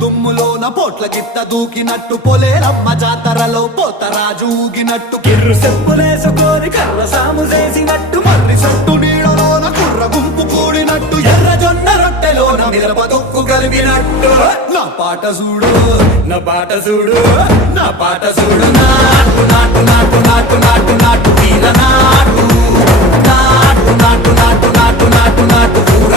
దుమ్ములోన పోట్ల గిత్త దూకినట్టు పొలేరమ్మ జాతరలో పోతరాజు ఊగినట్టు కిర్రు చెప్పులేసుకొని కర్ర సాము చేసినట్టు మర్రి సొట్టు నీడలోన కుర్ర గుంపు కూడినట్టు ఎర్ర జొన్న రొట్టెలోన మిరప దొక్కు కలిపినట్టు నా పాట చూడు నా పాట చూడు నా పాట చూడు నాటు నాటు నాటు నాటు నాటు నాటు వీర నాటు నాటు నాటు నాటు నాటు నాటు నాటు ఊర